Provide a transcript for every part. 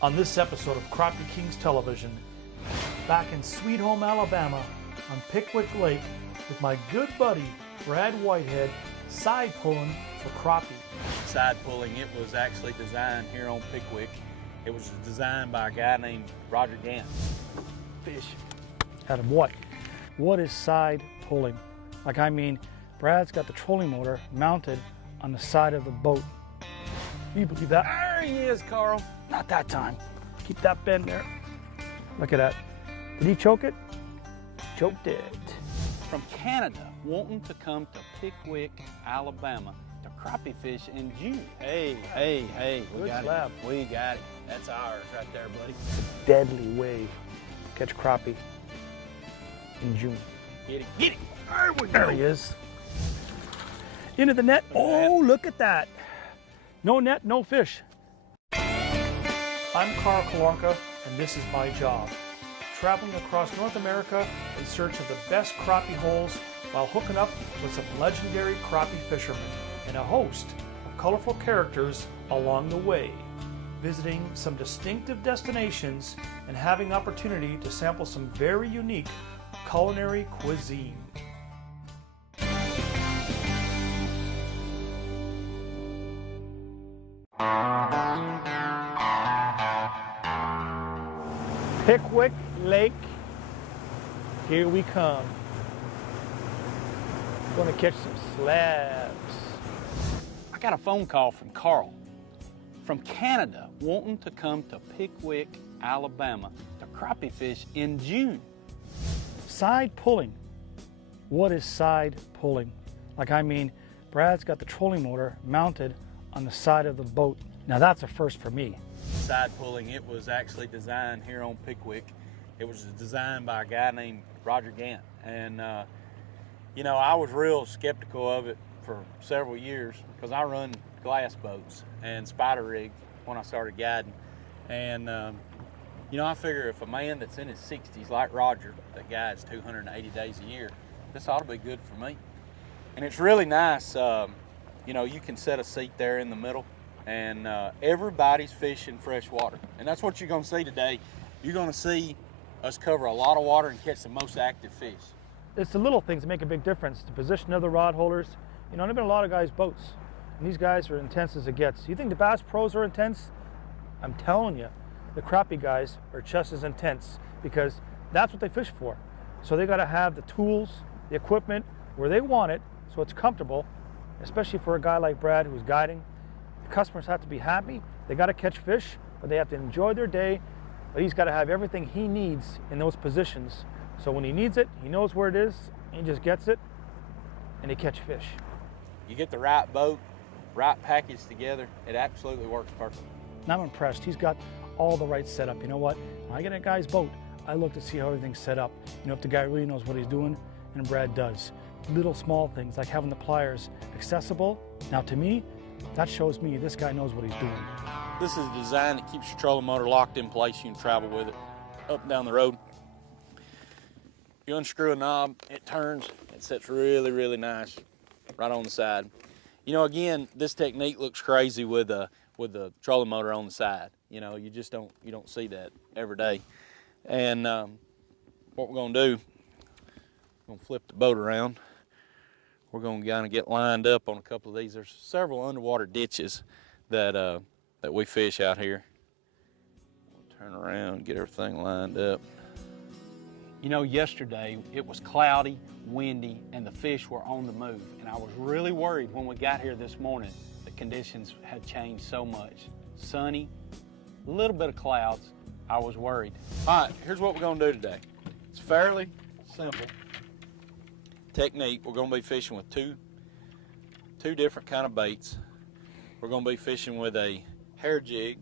On this episode of Crappie Kings Television, back in Sweet Home, Alabama, on Pickwick Lake, with my good buddy Brad Whitehead, side pulling for crappie. Side pulling, it was actually designed here on Pickwick. It was designed by a guy named Roger Gant. Fish. Adam, what? What is side pulling? Like, I mean, Brad's got the trolling motor mounted on the side of the boat. Can you believe that? There he is, Carl. Not that time. Keep that bend there. Look at that. Did he choke it? Choked it. From Canada, wanting to come to Pickwick, Alabama to crappie fish in June. Hey, we Good got slab. it. We got it. That's ours right there, buddy. Deadly way to catch crappie in June. Get it. There he is. Into the net. Oh, look at that. No net, no fish. I'm Carl Kalarka, and this is my job. Traveling across North America in search of the best crappie holes while hooking up with some legendary crappie fishermen and a host of colorful characters along the way. Visiting some distinctive destinations and having opportunity to sample some very unique culinary cuisine. Pickwick Lake, here we come. Gonna catch some slabs. I got a phone call from Carl from Canada wanting to come to Pickwick, Alabama to crappie fish in June. Side pulling. What is side pulling? Like, I mean, Brad's got the trolling motor mounted on the side of the boat. Now that's a first for me. Side pulling, it was actually designed here on Pickwick. It was designed by a guy named Roger Gant. And, I was real skeptical of it for several years because I run glass boats and spider rigs when I started guiding. And, I figure if a man that's in his 60s like Roger, that guides 280 days a year, this ought to be good for me. And it's really nice. You can set a seat there in the middle, and everybody's fishing fresh water. And that's what you're going to see today. You're going to see us cover a lot of water and catch the most active fish. It's the little things that make a big difference. The position of the rod holders. There've been a lot of guys' boats, and these guys are intense as it gets. You think the bass pros are intense? I'm telling you, the crappie guys are just as intense because that's what they fish for. So they got to have the tools, the equipment where they want it, so it's comfortable, especially for a guy like Brad who's guiding. The customers have to be happy. They got to catch fish, but they have to enjoy their day. But he's got to have everything he needs in those positions. So when he needs it, he knows where it is, and he just gets it, and he catch fish. You get the right boat, right package together, it absolutely works perfectly. And I'm impressed. He's got all the right setup. You know what? When I get a guy's boat, I look to see how everything's set up. If the guy really knows what he's doing, and Brad does. Little small things like having the pliers accessible. Now to me, that shows me this guy knows what he's doing. This is a design that keeps your trolling motor locked in place. You can travel with it up and down the road. You unscrew a knob, it turns, it sits really, really nice right on the side. Again, this technique looks crazy with the trolling motor on the side. You just don't see that every day. And what we're gonna do, we're gonna flip the boat around. We're gonna kind of get lined up on a couple of these. There's several underwater ditches that we fish out here. We'll turn around, get everything lined up. Yesterday it was cloudy, windy, and the fish were on the move. And I was really worried when we got here this morning. The conditions had changed so much. Sunny, a little bit of clouds. I was worried. All right, here's what we're gonna do today. It's fairly simple technique. We're gonna be fishing with two different kind of baits. We're gonna be fishing with a hair jig.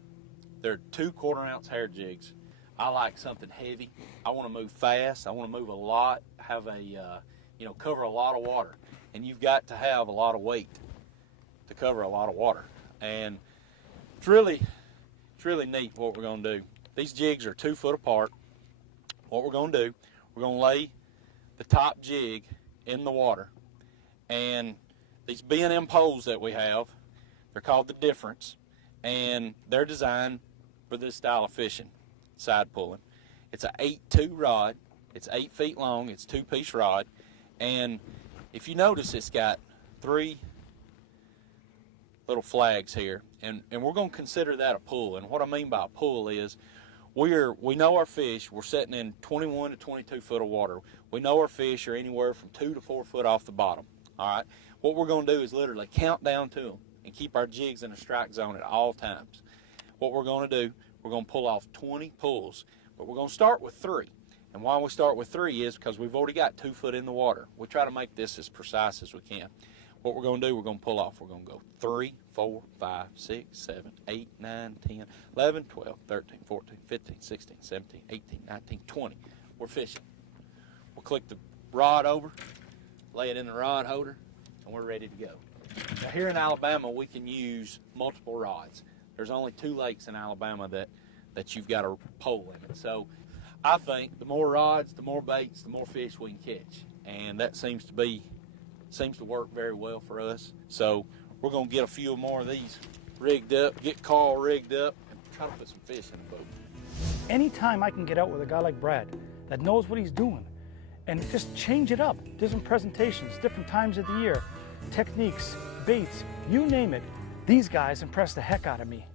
They're 2 1/4-ounce hair jigs. I like something heavy. I want to move fast. I want to move a lot, have a, cover a lot of water. And you've got to have a lot of weight to cover a lot of water. And it's really neat what we're going to do. These jigs are 2 foot apart. What we're going to do, we're going to lay the top jig in the water. And these B&M poles that we have, they're called the Difference. And they're designed for this style of fishing, side pulling. It's a 8-2 rod. It's 8 feet long. It's 2-piece rod. And if you notice, it's got 3 little flags here. And we're going to consider that a pull. And what I mean by a pull is we know our fish. We're setting in 21 to 22 foot of water. We know our fish are anywhere from 2 to 4 foot off the bottom. All right. What we're going to do is literally count down to them and keep our jigs in a strike zone at all times. What we're going to do, we're going to pull off 20 pulls, but we're going to start with 3. And why we start with 3 is because we've already got 2 foot in the water. We try to make this as precise as we can. What we're going to do, we're going to pull off. We're going to go 3, 4, 5, 6, 7, 8, 9, 10, 11, 12, 13, 14, 15, 16, 17, 18, 19, 20. We're fishing. We'll click the rod over, lay it in the rod holder, and we're ready to go. Now here in Alabama, we can use multiple rods. There's only 2 lakes in Alabama that you've got a pole in it. So I think the more rods, the more baits, the more fish we can catch. And that seems to work very well for us. So we're going to get a few more of these rigged up, get Carl rigged up, and try to put some fish in the boat. Anytime I can get out with a guy like Brad that knows what he's doing and just change it up, different presentations, different times of the year, techniques, baits, you name it, these guys impress the heck out of me.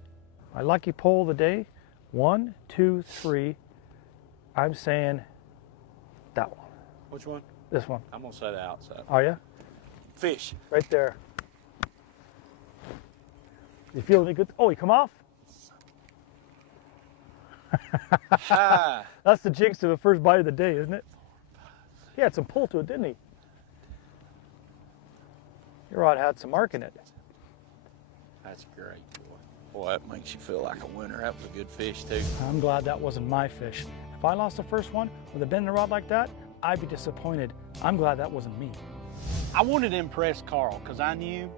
My lucky pole of the day, 1, 2, 3, I'm saying that one. Which one? This one. I'm going to say the outside. Are you? Fish. Right there. You feel any good? Oh, you come off? That's the jinx to the first bite of the day, isn't it? He had some pull to it, didn't he? Your rod had some mark in it. That's great, boy. Boy, that makes you feel like a winner. That was a good fish, too. I'm glad that wasn't my fish. If I lost the first one with a bend in the rod like that, I'd be disappointed. I'm glad that wasn't me. I wanted to impress Carl because I knew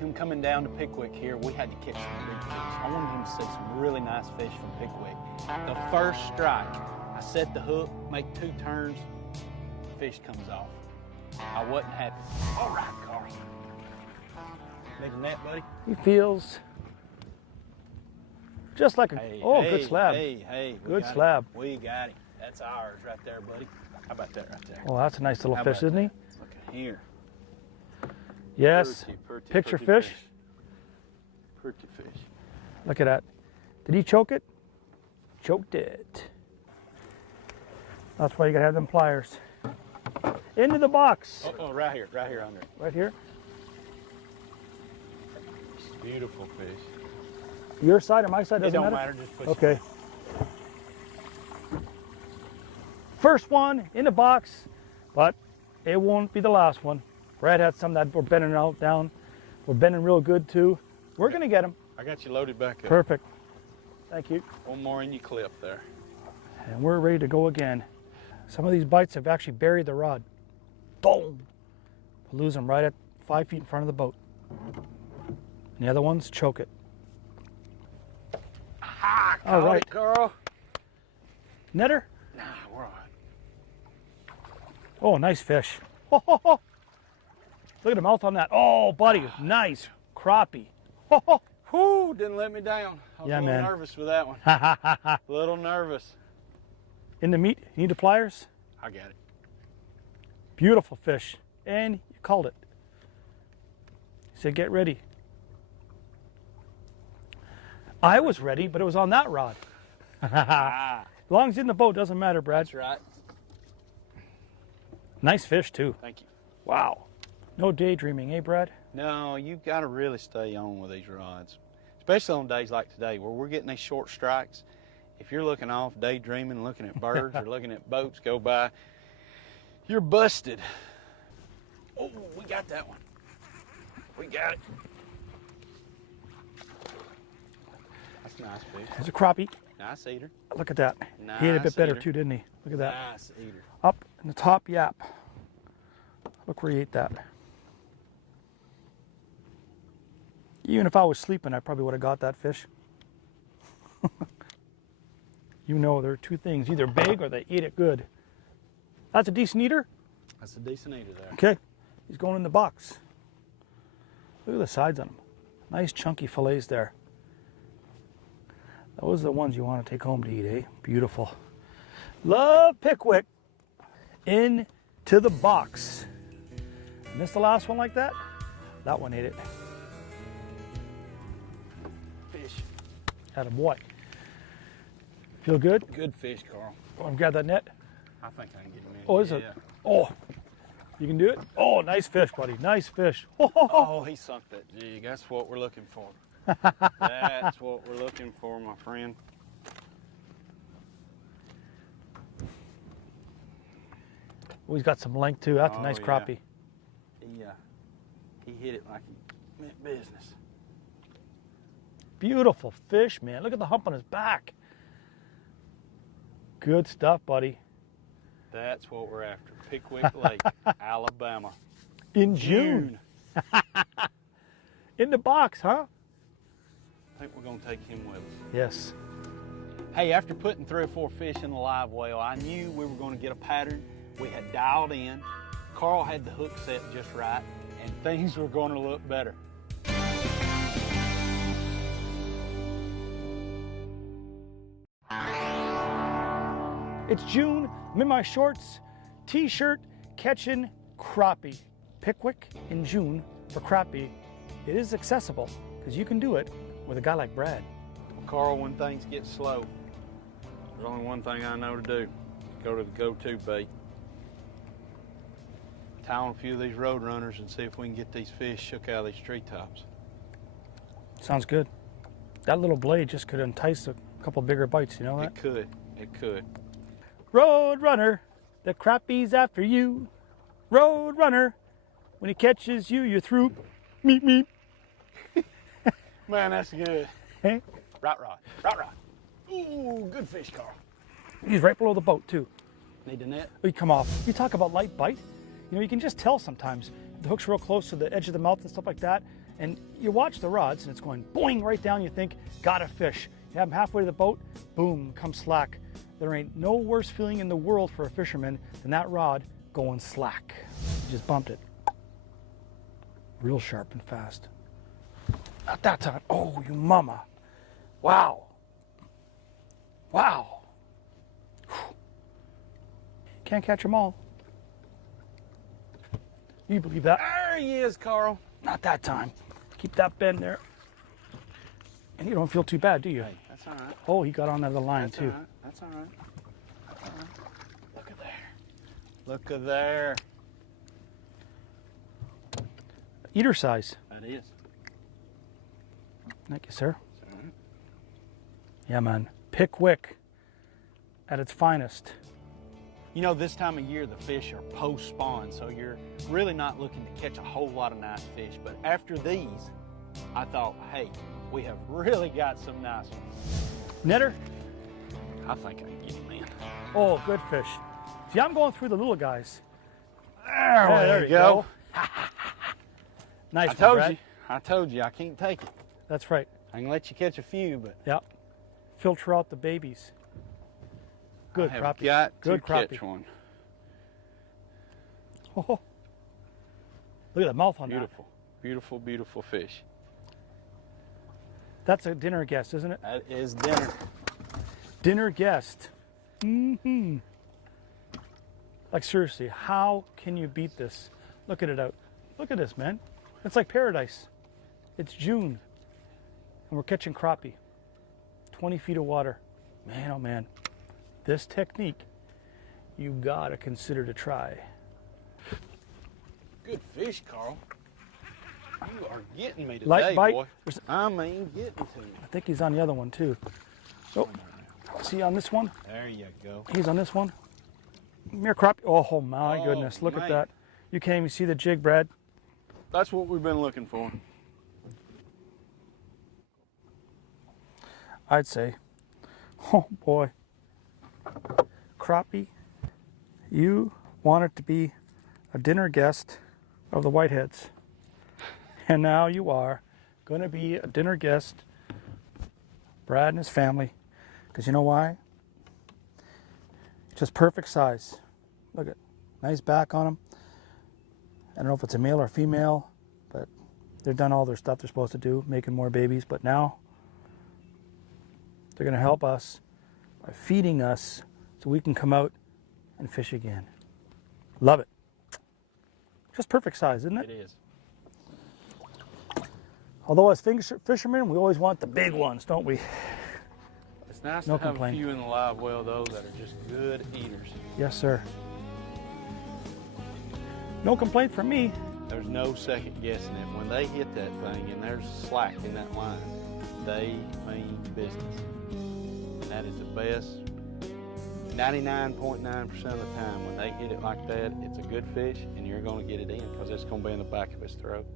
him coming down to Pickwick here, we had to catch some big fish. I wanted him to see some really nice fish from Pickwick. The first strike, I set the hook, make 2 turns, fish comes off. I wasn't happy. All right, Carl. Big net, buddy? He feels just like a, good slab. Hey, good slab. We got him. That's ours right there, buddy. How about that right there? Oh, that's a nice little fish, isn't he? Look at here. Yes. Pretty Picture fish. Pretty fish. Look at that. Did he choke it? Choked it. That's why you gotta have them pliers. Into the box. Oh, right here under it. Right here. Beautiful fish. Your side or my side, doesn't It don't matter? just push Okay. First one in the box, but it won't be the last one. Brad had some that were bending out down. We're bending real good too. We're gonna get them. I got you loaded back up. Perfect. Thank you. One more in your clip there. And we're ready to go again. Some of these bites have actually buried the rod. Boom! We'll lose them right at 5 feet in front of the boat. And the other ones choke it. Aha! All right, it, Carl. Netter? Nah, we're all right. Oh, nice fish. Ho, ho, ho. Look at the mouth on that. Oh, buddy, nice crappie. Ho, ho. Whew, didn't let me down. I was Yeah, a little man. nervous with that one. A little nervous. In the meat, you need the pliers? I got it. Beautiful fish. And you called it. You said, get ready. I was ready, but it was on that rod. As long as it's in the boat, doesn't matter, Brad. That's right. Nice fish, too. Thank you. Wow. No daydreaming, eh, Brad? No, you've got to really stay on with these rods, especially on days like today where we're getting these short strikes. If you're looking off, daydreaming, looking at birds or looking at boats go by, you're busted. Oh, we got that one. We got it. That's a nice fish. There's a crappie. Nice eater. Look at that. He ate a bit Nice better, eater. too, didn't he? Look at that. Nice eater. Up in the top yap. Look where he ate that. Even if I was sleeping, I probably would have got that fish. You know, there are 2 things. Either big or they eat it good. That's a decent eater? That's a decent eater there. Okay. He's going in the box. Look at the sides on him. Nice chunky fillets there. Those are the ones you want to take home to eat, eh? Beautiful. Love Pickwick. Into the box. Missed the last one like that? That one ate it. Fish. Attaboy. Feel good? Good fish, Carl. Want to grab that net? I think I can get him in. Oh, is it? Oh, you can do it? Oh, nice fish, buddy. Nice fish. Oh, he sunk that jig. That's what we're looking for. That's what we're looking for, my friend. Oh, he's got some length too. That's a nice yeah. crappie. He hit it like he meant business. Beautiful fish, man. Look at the hump on his back. Good stuff, buddy. That's what we're after. Pickwick Lake, Alabama. In June. In the box, huh? I think we're going to take him with us. Yes. Hey, after putting 3 or 4 fish in the live well, I knew we were going to get a pattern. We had dialed in. Carl had the hook set just right, and things were going to look better. It's June. I'm in my shorts, t-shirt, catching crappie. Pickwick in June for crappie. It is accessible because you can do it with a guy like Brad. Carl, when things get slow, there's only one thing I know to do. Go to the go-to bait. Tie on a few of these road runners and see if we can get these fish shook out of these treetops. Sounds good. That little blade just could entice a couple bigger bites, you know that? It could. It could. Road runner, the crappie's after you. Road runner, when he catches you, you're through. Meep, meep. Man, that's good. Hey? Right rod. Right rod. Ooh, good fish, Carl. He's right below the boat, too. Need the net? He'd come off. You talk about light bite. You know, you can just tell sometimes. The hook's real close to the edge of the mouth and stuff like that. And you watch the rods and it's going boing right down. You think, got a fish. You have him halfway to the boat, boom, comes slack. There ain't no worse feeling in the world for a fisherman than that rod going slack. You just bumped it. Real sharp and fast. Not that time. Oh, you mama. Wow. Wow. Whew. Can't catch them all. You believe that? There he is, Carl. Not that time. Keep that bend there. And you don't feel too bad, do you? Hey, that's all right. Oh, he got on the line That's too. all right. That's all right. That's all right. Look at there. Look at there. Eater size. That is. Thank you, sir. That's all right. Yeah, man. Pickwick at its finest. You know, this time of year, the fish are post-spawn, so you're really not looking to catch a whole lot of nice fish. But after these, I thought, hey, we have really got some nice ones. Netter? I think I can get him in. Oh, good fish. See, I'm going through the little guys. There you go. Nice I one, told Brad. you. I told you I can't take it. That's right. I can let you catch a few, but Yeah. Filter out the babies. Good I have crappie. got Good to catch crappie. one. Oh, look at the mouth on Beautiful, beautiful, beautiful fish. that. That's a dinner guest, isn't it? That is dinner. Dinner guest. Mm-hmm. Like seriously, how can you beat this? Look at it out. Look at this, man. It's like paradise. It's June, and we're catching crappie. 20 feet of water. Man, oh man. This technique, you gotta consider to try. Good fish, Carl. You are getting me today, Light bite. boy. I mean, getting to me. I think he's on the other one too. Oh, see on this one? There you go. He's on this one. Mere crappie. Oh my goodness, look man. at that. You can't even see the jig, Brad. That's what we've been looking for. I'd say. Oh boy. Crappie, you wanted to be a dinner guest of the Whiteheads. And now you are going to be a dinner guest, Brad and his family. Because you know why? Just perfect size. Look at, nice back on them. I don't know if it's a male or female, but they've done all their stuff they're supposed to do, making more babies. But now, They're going to help us by feeding us so we can come out and fish again. Love it. Just perfect size, isn't it? It is. Although as fishermen, we always want the big ones, don't we? It's nice No to have complaint. a few in the live well, though, that are just good eaters. Yes, sir. No complaint from me. There's no second guessing it. When they hit that thing and there's slack in that line, they mean business. And that is the best. 99.9% of the time when they hit it like that, it's a good fish and you're going to get it in because it's going to be in the back of his throat.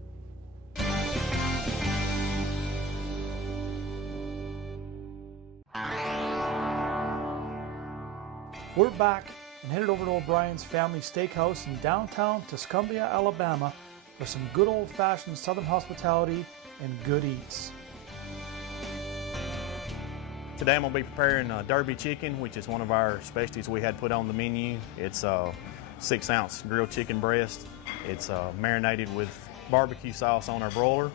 We're back and headed over to O'Brien's Family Steakhouse in downtown Tuscumbia, Alabama for some good old-fashioned Southern hospitality and good eats. Today I'm going to be preparing Derby chicken, which is one of our specialties we had put on the menu. It's a 6-ounce grilled chicken breast. It's marinated with barbecue sauce on our broiler.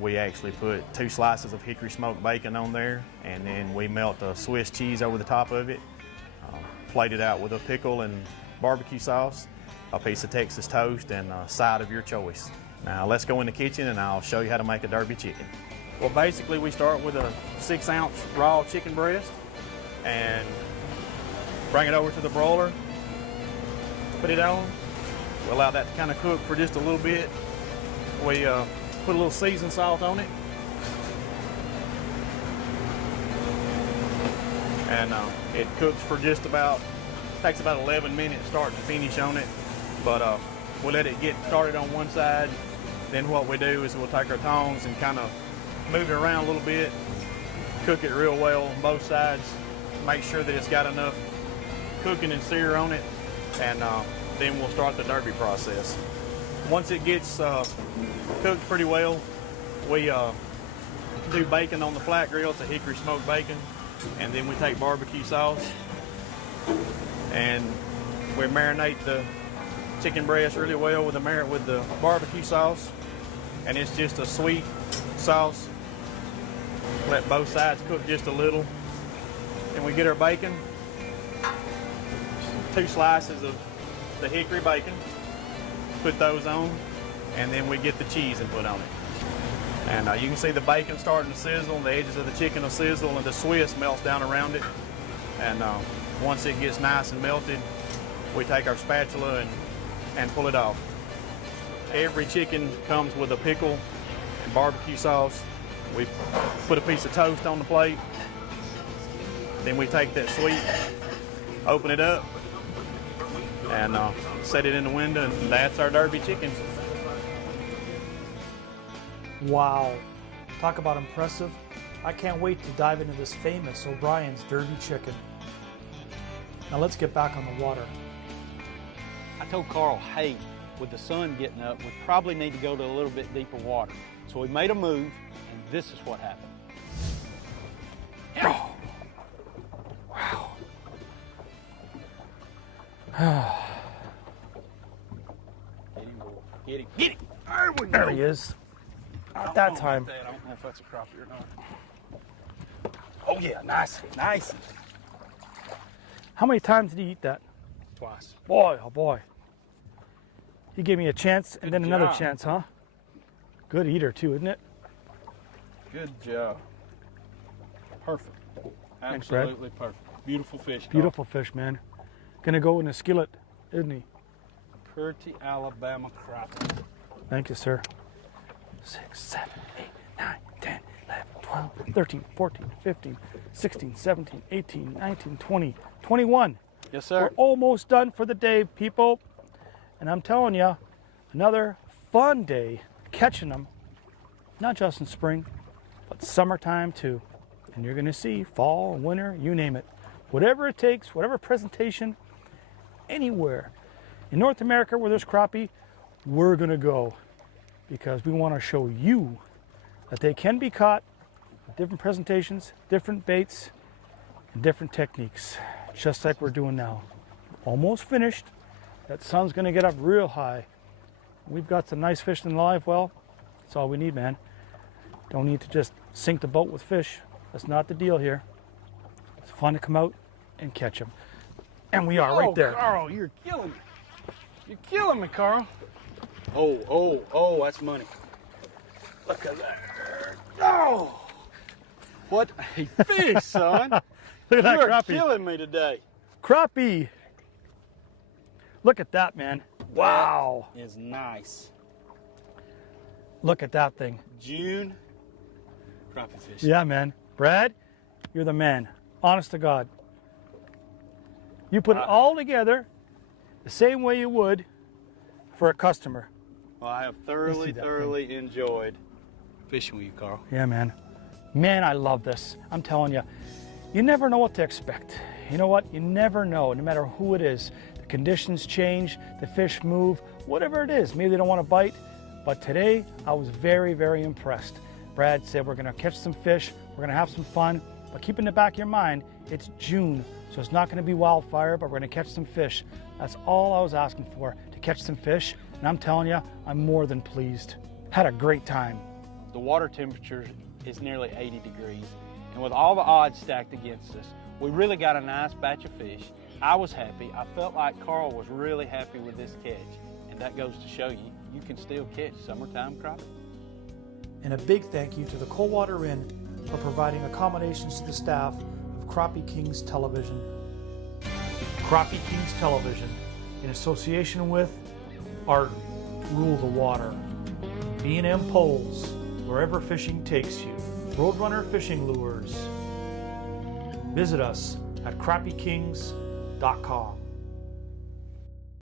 We actually put 2 slices of hickory smoked bacon on there, and then we melt a Swiss cheese over the top of it. Plate it out with a pickle and barbecue sauce, a piece of Texas toast, and a side of your choice. Now let's go in the kitchen and I'll show you how to make a Derby chicken. Well, basically we start with a 6-ounce raw chicken breast and bring it over to the broiler, put it on. We allow that to kind of cook for just a little bit. We put a little seasoned salt on it. And it cooks for just about, takes about 11 minutes start to finish on it. But we'll let it get started on one side. Then what we do is we'll take our tongs and kind of move it around a little bit, cook it real well on both sides, make sure that it's got enough cooking and sear on it, and then we'll start the Derby process. Once it gets cooked pretty well, we do bacon on the flat grill. It's a hickory smoked bacon. And then we take barbecue sauce and we marinate the chicken breast really well with the barbecue sauce. And it's just a sweet sauce. Let both sides cook just a little. And we get our bacon, 2 slices of the hickory bacon, put those on, and then we get the cheese and put on it. And you can see the bacon starting to sizzle, and the edges of the chicken will sizzle, and the Swiss melts down around it. And once it gets nice and melted, we take our spatula and pull it off. Every chicken comes with a pickle and barbecue sauce. We put a piece of toast on the plate. Then we take that sweet, open it up, and set it in the window, and that's our Derby chicken. Wow, talk about impressive. I can't wait to dive into this famous O'Brien's Derby chicken. Now let's get back on the water. I told Carl, hey, with the sun getting up, we probably need to go to a little bit deeper water. So we made a move, and this is what happened. Oh. Wow. Get him, boy. Get him. Get him. There we go. There he is. At that time. I don't know if that's a crappie or not. Oh yeah, nice, nice. How many times did he eat that? Twice. Boy, oh boy. He gave me a chance and Good then another job. chance, huh? Good eater too, isn't it? Good job. Perfect. Thanks, Brad. Absolutely perfect. Beautiful fish. Carl. Beautiful fish, man. Gonna go in a skillet, isn't he? Pretty Alabama crappie. Thank you, sir. 6, 7, 8, 9, 10, 11, 12, 13, 14, 15, 16, 17, 18, 19, 20, 21. Yes, sir. We're almost done for the day, people. And I'm telling you, another fun day catching them, not just in spring, but summertime too. And you're gonna see fall, winter, you name it. Whatever it takes, whatever presentation, anywhere. In North America where there's crappie, we're gonna go because we wanna show you that they can be caught with different presentations, different baits, and different techniques, just like we're doing now. Almost finished. That sun's gonna get up real high. We've got some nice fish in the live well. That's all we need, man. Don't need to just sink the boat with fish. That's not the deal here. It's fun to come out and catch them. And we are right there. Carl, you're killing me. You're killing me, Carl. Oh, that's money. Look at that. Oh, what a fish, son. Look at that You're crappie. killing me today. Crappie. Look at that, man. Wow. That is nice. Look at that thing. June crappie fish. Yeah, man. Brad, you're the man. Honest to God. You put it all together the same way you would for a customer. Well, I have Let's see that thoroughly enjoyed fishing with you, Carl. Yeah, man. Man, I love this. I'm telling you, you never know what to expect. You know what? You never know, no matter who it is. The conditions change, the fish move, whatever it is. Maybe they don't want to bite, but today I was very, very impressed. Brad said we're going to catch some fish, we're going to have some fun, but keep in the back of your mind, it's June, so it's not going to be wildfire, but we're going to catch some fish. That's all I was asking for, to catch some fish, and I'm telling you, I'm more than pleased. Had a great time. The water temperature is nearly 80 degrees, and with all the odds stacked against us, we really got a nice batch of fish. I was happy. I felt like Carl was really happy with this catch, and that goes to show you, you can still catch summertime crappie. And a big thank you to the Coldwater Inn for providing accommodations to the staff of Crappie Kings Television. Crappie Kings Television, in association with Arden, Rule the Water, B&M Poles, wherever fishing takes you, Roadrunner Fishing Lures. Visit us at crappiekings.com.